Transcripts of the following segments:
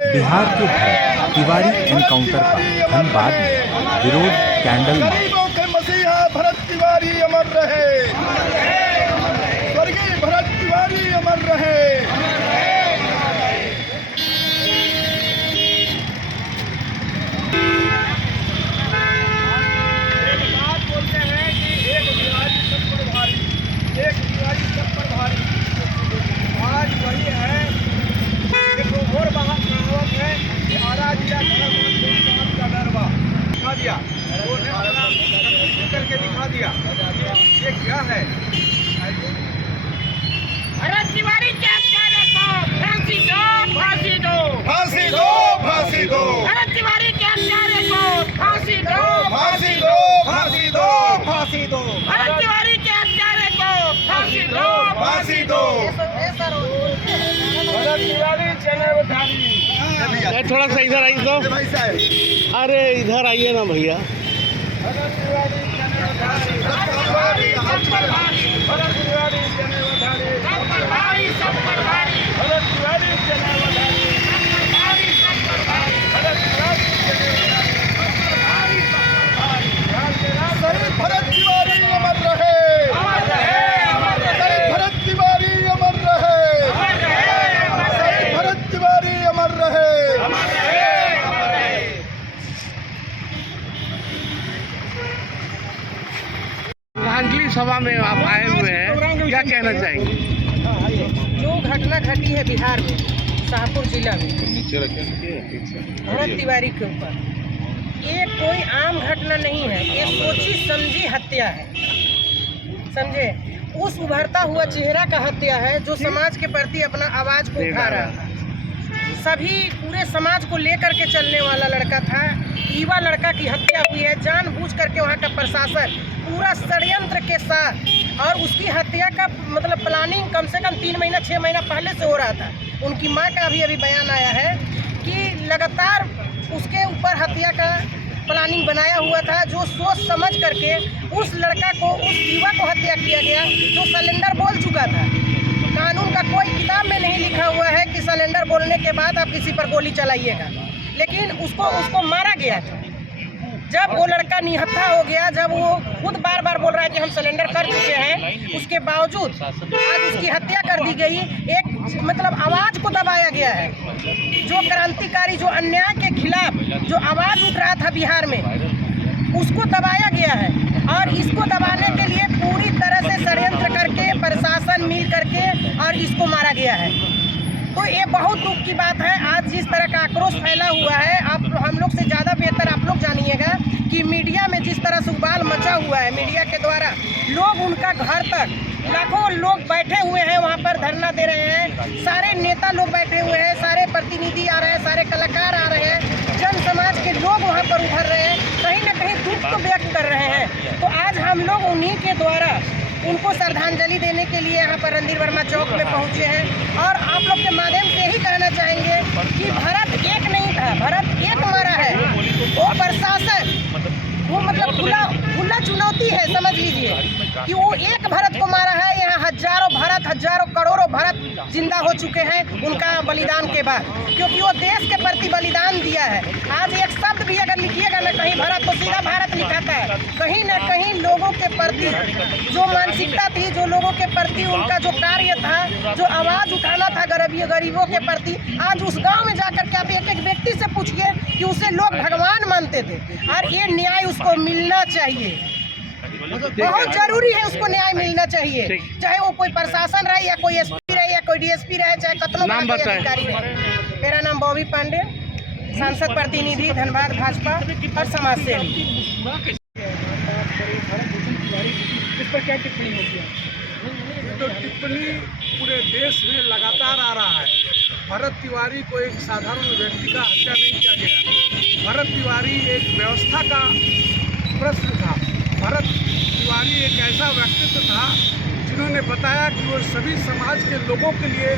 बिहार के भरत तिवारी एनकाउंटर का धनबाद में विरोध कैंडल मार्च। गरीबों के मसीहा भरत तिवारी अमर रहे, स्वर्गीय भरत तिवारी अमर रहे। बोलते हैं कि एक दिवाली सब पर भारी, एक दिवाली सब पर भारी। आज वही है, देखो और बाहर कहावत है कि आरा जिला का डरवा दिखा दिया, वो ने करके दिखा दिया। ये क्या है? भरत तिवारी के हत्यारे को फांसी दो, फांसी दो, फांसी दो, फांसी दो, भरत तिवारी के हत्यारे को फांसी दो, फांसी दो, फांसी दो, फांसी दो, भरत तिवारी के हत्यारे को फांसी दो, फांसी दो। भरत तिवारी चनेवधारी। थोड़ा सा इधर आइए तो। भाई साहब, अरे इधर आइए ना भैया। भरत तिवारी चनेवधारी, सब पर भारी, सब पर भारी, भरत तिवारी चनेवधारी, सब पर भारी, सब पर भारी, भरत तिवारी चनेवधारी, सब पर भारी, सब पर भारी, भरत तिवारी चनेवधारी, सब पर भारी, सब पर भारी। शहीद भरत तिवारी अमर रहे, अमर रहे, अमर रहे, शहीद भरत तिवारी अमर रहे, अमर रहे, अमर रहे, शहीद भरत तिवारी अमर रहे। अमर रहे, अमर रहे। श्रद्धांजलि सभा में आप आए हुए हैं, क्या कहना चाहेंगे? जो घटना घटी है बिहार में, शाहपुर जिला में, भरत तिवारी के ऊपर, ये कोई आम घटना नहीं है। ये सोची समझी हत्या है, समझे? उस उभरता हुआ चेहरा का हत्या है जो समाज के प्रति अपना आवाज को उठा रहा था। सभी पूरे समाज को लेकर के चलने वाला लड़का था। युवा लड़का की हत्या हुई है जानबूझ करके। वहाँ का प्रशासन पूरा षड्यंत्र के साथ, और उसकी हत्या का मतलब प्लानिंग कम से कम 3 महीना 6 महीना पहले से हो रहा था। उनकी मां का अभी बयान आया है कि लगातार उसके ऊपर हत्या का प्लानिंग बनाया हुआ था, जो सोच समझ करके उस लड़का को, उस युवा को हत्या किया गया जो सिलेंडर बोल चुका था। कानून का कोई किताब में नहीं लिखा हुआ है कि सिलेंडर बोलने के बाद आप किसी पर गोली चलाइएगा, लेकिन उसको मारा गया था। जब वो लड़का निहत्था हो गया, जब वो खुद बार बार बोल रहा है कि हम सिलेंडर कर चुके हैं, उसके बावजूद आज उसकी हत्या कर दी गई। एक मतलब आवाज़ को दबाया गया है। जो क्रांतिकारी, जो अन्याय के खिलाफ जो आवाज़ उठ रहा था बिहार में, उसको दबाया गया है। और इसको दबाने के लिए पूरी तरह से षड्यंत्र करके प्रशासन मिल करके और इसको मारा गया है। तो ये बहुत दुख की बात है। आज जिस तरह का आक्रोश फैला हुआ है, आप हम लोग से ज़्यादा बेहतर आप लोग जानिएगा कि मीडिया में जिस तरह से उबाल मचा हुआ है, मीडिया के द्वारा लोग उनका घर तक, लाखों लोग बैठे हुए हैं, वहाँ पर धरना दे रहे हैं। सारे नेता लोग बैठे हुए हैं, सारे प्रतिनिधि आ रहे हैं, सारे कलाकार आ रहे हैं, जन समाज के लोग वहाँ पर उभर रहे हैं, कहीं ना कहीं दुख तो व्यक्त कर रहे हैं। तो आज हम लोग उन्हीं के द्वारा उनको श्रद्धांजलि देने के लिए यहाँ पर रणधीर वर्मा चौक में पहुँचे हैं। और आप लोग के माध्यम से यही कहना चाहेंगे कि भारत एक नहीं था, भारत एक मारा है। वो प्रशासन, वो मतलब खुला चुनौती है, समझ लीजिए कि वो एक भारत को मारा है। यहाँ हजारों भारत, हजारों करोड़ों भारत जिंदा हो चुके हैं उनका बलिदान के बाद, क्योंकि वो देश के प्रति बलिदान दिया है। आज एक शब्द भी अगर लिखिएगा ना कहीं भारत, तो सीधा भारत लिखाता है। कहीं ना कहीं लोगों के प्रति जो मानसिकता थी, जो लोगों के प्रति उनका जो कार्य था, जो आवाज़ उठाना था गरीबों के प्रति, आज उस गाँव में जाकर के आप एक व्यक्ति से पूछिए कि उसे लोग भगवान मानते थे। और ये न्याय उसको मिलना चाहिए, बहुत जरूरी है। उसको न्याय मिलना चाहिए, चाहे वो कोई प्रशासन रहे या कोई एसपी रहे या कोई डीएसपी रहे, चाहे कतनों बड़ा कोई अधिकारी रहे। मेरा नाम बॉबी पांडे, सांसद प्रतिनिधि धनबाद भाजपा और समाज सेवी। इस पर क्या टिप्पणी होती है? तो टिप्पणी पूरे देश में लगातार आ रहा है। भरत तिवारी को एक साधारण व्यक्ति का हत्या नहीं किया गया। भरत तिवारी एक व्यवस्था का प्रश्न था। भरत तिवारी एक ऐसा व्यक्तित्व था जिन्होंने बताया कि वो सभी समाज के लोगों के लिए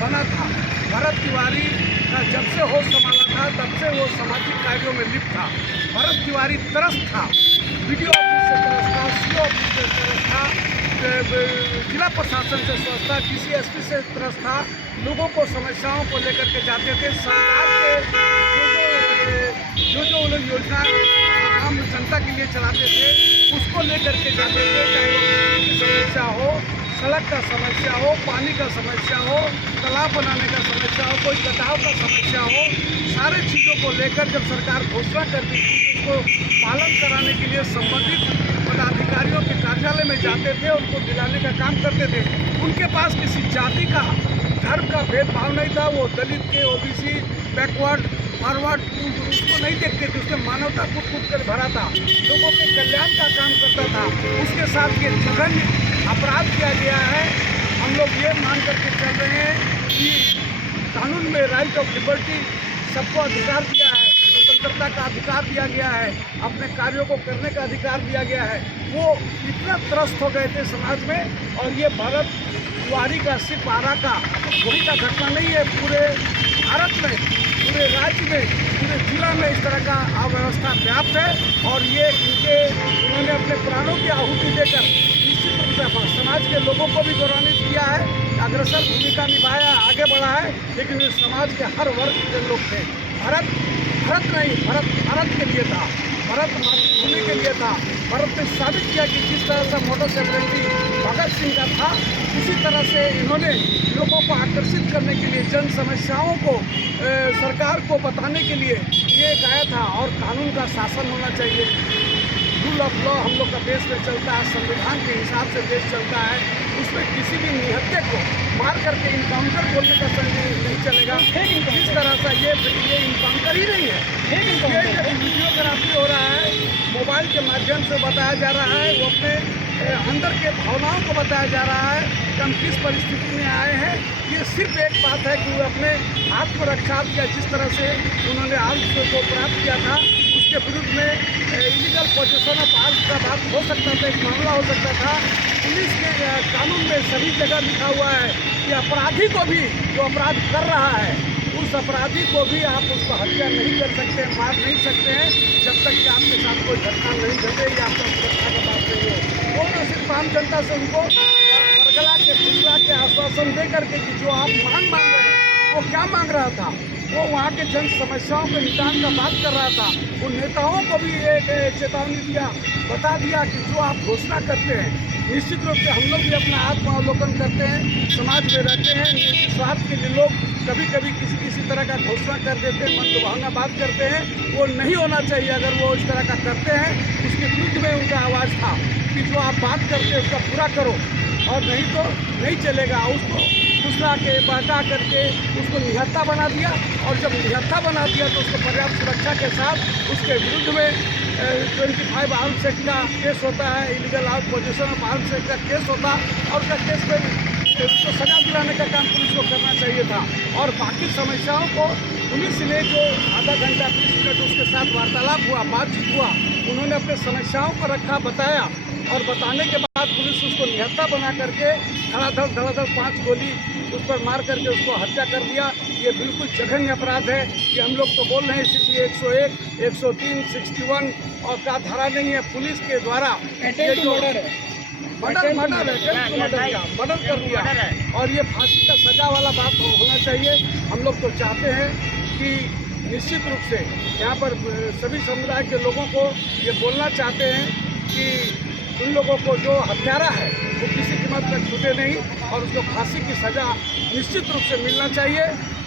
बना था। भरत तिवारी का जब से होश संभाला था तब से वो सामाजिक कार्यों में लिप्त था। भरत तिवारी त्रस्त था, वीडियो ऑफिस से त्रस्त था, सीओ ऑफिस से त्रस्त था, जिला प्रशासन से त्रस्त था, डीसी एसपी से त्रस्त था। लोगों को समस्याओं को लेकर के जाते थे, सरकार के जो वो लोग योजना आम जनता के लिए चलाते थे उसको लेकर के जाते थे, चाहे वो बिजली की समस्या हो, सड़क का समस्या हो, पानी का समस्या हो, तालाब बनाने का समस्या हो, कोई कटाव का समस्या हो, सारे चीज़ों को लेकर जब सरकार घोषणा करती थी तो उसको पालन कराने के लिए संबंधित पदाधिकारियों के कार्यालय में जाते थे, उनको दिलाने का काम करते थे। उनके पास किसी जाति का, धर्म का भेदभाव नहीं था। वो दलित के, ओबीसी, बैकवर्ड, फॉरवर्ड उसको नहीं देखते थे। उसमें मानवता कूट कर भरा था, लोगों के कल्याण का काम करता था। उसके साथ ये जघन्य अपराध किया गया है। हम लोग ये मान करके चल रहे हैं कि कानून में राइट ऑफ लिबर्टी, सबको अधिकार दिया है, स्वतंत्रता का अधिकार दिया गया है, अपने कार्यों को करने का अधिकार दिया गया है। वो इतना त्रस्त हो गए थे समाज में। और ये भरत तिवारी का सिर्फ आरा का वही का घटना नहीं है, पूरे भारत में, पूरे राज्य में, पूरे जिला में इस तरह का अव्यवस्था व्याप्त है। और ये उन्होंने अपने प्राणों की आहुति देकर निश्चित रूप से समाज के लोगों को भी गौरवान्वित किया है, अग्रसर भूमिका निभाया, आगे बढ़ा है। लेकिन इस समाज के हर वर्ग के लोग थे। भारत भारत के लिए था, भारत मातृभूमि के लिए था। भारत ने साबित किया कि जिस तरह से मोटर सेलिब्रिटी भगत सिंह का था, उसी तरह से इन्होंने लोगों को आकर्षित करने के लिए, जन समस्याओं को सरकार को बताने के लिए ये गाया था। और कानून का शासन होना चाहिए, रूल ऑफ लॉ हम लोग का देश में चलता है, संविधान के हिसाब से देश चलता है। उसमें किसी भी निहत्थे को मार करके इनकाउंटर बोलने का समय नहीं चलेगा। इस तरह से ये इनकाउंटर ही नहीं है, ये जब वीडियोग्राफी हो रहा है, मोबाइल के माध्यम से बताया जा रहा है, वो अपने अंदर के भावनाओं को बताया जा रहा है कि हम किस परिस्थिति में आए हैं। ये सिर्फ एक बात है कि वो अपने आत्मरक्षा किया, जिस तरह से उन्होंने आर्म्स को प्राप्त किया था, उसके विरुद्ध में इलीगल पोजेशन ऑफ आर्म्स का बात हो सकता था, एक मामला हो सकता था। पुलिस के कानून में सभी जगह लिखा हुआ है कि अपराधी को भी, जो अपराध कर रहा है, उस अपराधी को भी आप उसको हत्या नहीं कर सकते, मार नहीं सकते हैं, जब तक कि आपके साथ कोई घटना नहीं घटे या आपका सुरक्षा का बात नहीं हो। वो तो सिर्फ आम जनता से उनको बरगला के, फुसला के आश्वासन दे करके कि जो आप मांग रहे हैं, वो क्या मांग रहा था, वो वहाँ के जन समस्याओं के निदान का बात कर रहा था। उन नेताओं को भी एक चेतावनी दिया, बता दिया कि जो आप घोषणा करते हैं, निश्चित रूप से हम लोग भी अपना आत्मावलोकन करते हैं, समाज में रहते हैं, स्वार्थ के लिए लोग कभी कभी किसी तरह का घोषणा कर देते हैं, मन लुभावना बात करते हैं, वो नहीं होना चाहिए। अगर वो इस तरह का करते हैं, उसके विरुद्ध में उनका आवाज़ था कि जो आप बात करते हैं उसका पूरा करो, और नहीं तो नहीं चलेगा। उसको फुसला के, बहका करके उसको निहत्था बना दिया, और जब निहत्था बना दिया तो उसको पर्याप्त सुरक्षा के साथ उसके विरुद्ध में 25 आर्म्स एक्ट का केस होता है, illegal possession of arms act का केस होता, और उसका केस में उसको सजा दिलाने का काम पुलिस को करना चाहिए था। और बाकी समस्याओं को पुलिस ने जो आधा घंटा 20 मिनट उसके साथ वार्तालाप हुआ, बातचीत हुआ, उन्होंने अपने समस्याओं को रखा, बताया, और बताने के बाद पुलिस उसको निहत्था बना करके धड़ाधड़ 5 गोली उस पर मार करके उसको हत्या कर दिया। ये बिल्कुल जघन्य अपराध है। ये हम लोग तो बोल रहे हैं सिर्फ 101, 103, 61 और का धारा नहीं है। पुलिस के द्वारा मर्डर कर दिया, और ये फांसी का सजा वाला बात होना चाहिए। हम लोग तो चाहते हैं कि निश्चित रूप से यहाँ पर सभी समुदाय के लोगों को ये बोलना चाहते हैं कि उन लोगों को जो हत्यारा है वो किसी कीमत पर छूटे नहीं, और उसको फांसी की सज़ा निश्चित रूप से मिलना चाहिए।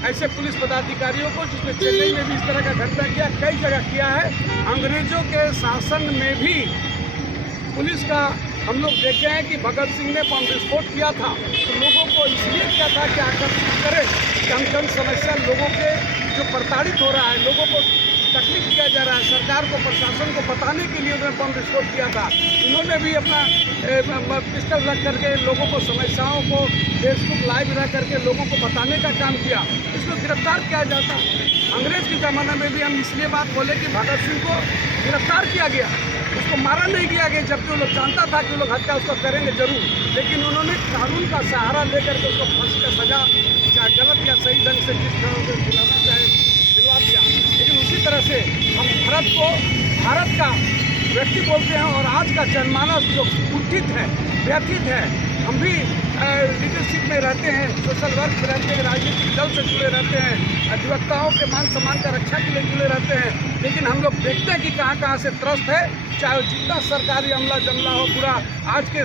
ऐसे पुलिस पदाधिकारियों को, जिसमें चेन्नई में भी इस तरह का घटना किया, कई जगह किया है। अंग्रेज़ों के शासन में भी पुलिस का हम लोग देखे हैं कि भगत सिंह ने बम विस्फोट किया था, तो लोगों को इसलिए किया था कि आकर्षित करें कि हम जन समस्या, लोगों के जो प्रताड़ित हो रहा है, लोगों को तकलीफ दिया जा रहा है, सरकार को, प्रशासन को बताने के लिए उन्होंने बम विस्फोट किया था। उन्होंने भी अपना पिस्टल रख करके लोगों को, समस्याओं को फेसबुक लाइव रख करके लोगों को बताने का काम किया। इसको गिरफ्तार किया जाता। अंग्रेज़ के ज़माने में भी हम इसलिए बात बोले कि भगत सिंह को गिरफ्तार किया गया, उसको मारा नहीं गया गया, जबकि वो लोग जानता था कि वो लोग हत्या उसको करेंगे जरूर, लेकिन उन्होंने कानून का सहारा लेकर के उसको फांसी का सजा, चाहे गलत या सही ढंग से जिस तरह से दिलाना चाहे दिलवा दिया। लेकिन उसी तरह से हम भारत को भारत का व्यक्ति बोलते हैं, और आज का जनमानस जो कुंठित है, व्यथित है, हम भी लीडरशिप में रहते हैं, सोशल वर्क में रहते हैं, राजनीतिक दल से जुड़े रहते हैं, अधिवक्ताओं के मान सम्मान का रक्षा के लिए जुड़े रहते हैं, लेकिन हम लोग देखते हैं कि कहाँ कहाँ से त्रस्त है। चाहे जितना सरकारी अमला जमला हो पूरा आज के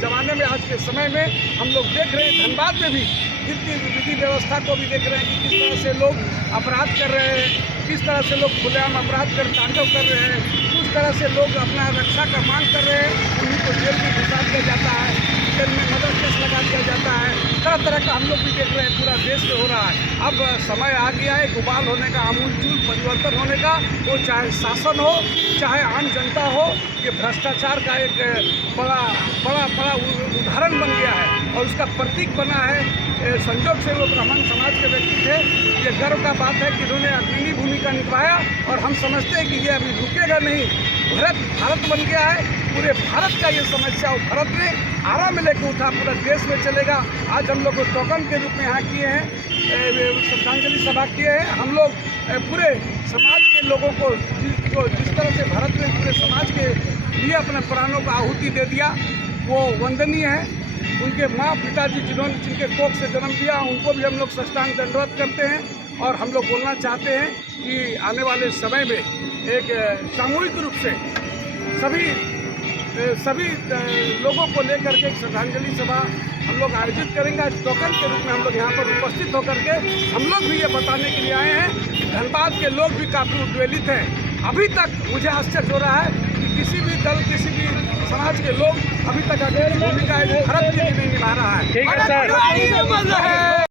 ज़माने में, आज के समय में हम लोग देख रहे हैं। धनबाद में भी विधि व्यवस्था को भी देख रहे हैं कि किस तरह से लोग अपराध कर रहे हैं, किस तरह से लोग खुलेआम अपराध कर तांडव कर रहे हैं, किस तरह से लोग अपना रक्षा का मांग कर रहे हैं, उन्हीं को जेल में घुसा दिया जाता है, जेल में मर्डर केस लगा दिया जाता है। तरह तरह का हम लोग भी देख रहे हैं, पूरा देश में हो रहा है। अब समय आ गया है उबाल होने का, आमूलचूल परिवर्तन होने का। वो चाहे शासन हो, चाहे आम जनता हो, ये भ्रष्टाचार का एक बड़ा उदाहरण बन गया है और उसका प्रतीक बना है। संजोग से वो ब्राह्मण समाज के व्यक्ति थे। ये गर्व का बात है कि इन्होंने अग्रणी भूमिका निभाया और हम समझते हैं कि ये अभी रुकेगा नहीं। भारत बन गया है, पूरे भारत का ये समस्या, और भारत ने आराम में लेकर उठा, पूरा देश में चलेगा। आज हम लोग को टोकन के रूप में यहाँ किए हैं, श्रद्धांजलि सभा किए हैं। हम लोग पूरे समाज के लोगों को जिस तरह से भारत ने पूरे समाज के लिए अपने प्राणों को आहुति दे दिया, वो वंदनीय है। उनके माँ पिताजी जिनके कोख से जन्म दिया, उनको भी हम लोग साष्टांग दंडवत करते हैं। और हम लोग बोलना चाहते हैं कि आने वाले समय में एक सामूहिक रूप से सभी लोगों को लेकर के एक श्रद्धांजलि सभा हम लोग आयोजित करेंगे। आज टोकन के रूप में हम लोग यहाँ पर उपस्थित होकर के हम लोग भी ये बताने के लिए आए हैं। धनबाद के लोग भी काफ़ी उद्वेलित हैं। अभी तक मुझे आश्चर्य हो रहा है कि किसी भी दल, किसी भी समाज के लोग अभी तक अग्रणी भूमिका भारत के लिए नहीं निभा रहा है। ठीक है सर।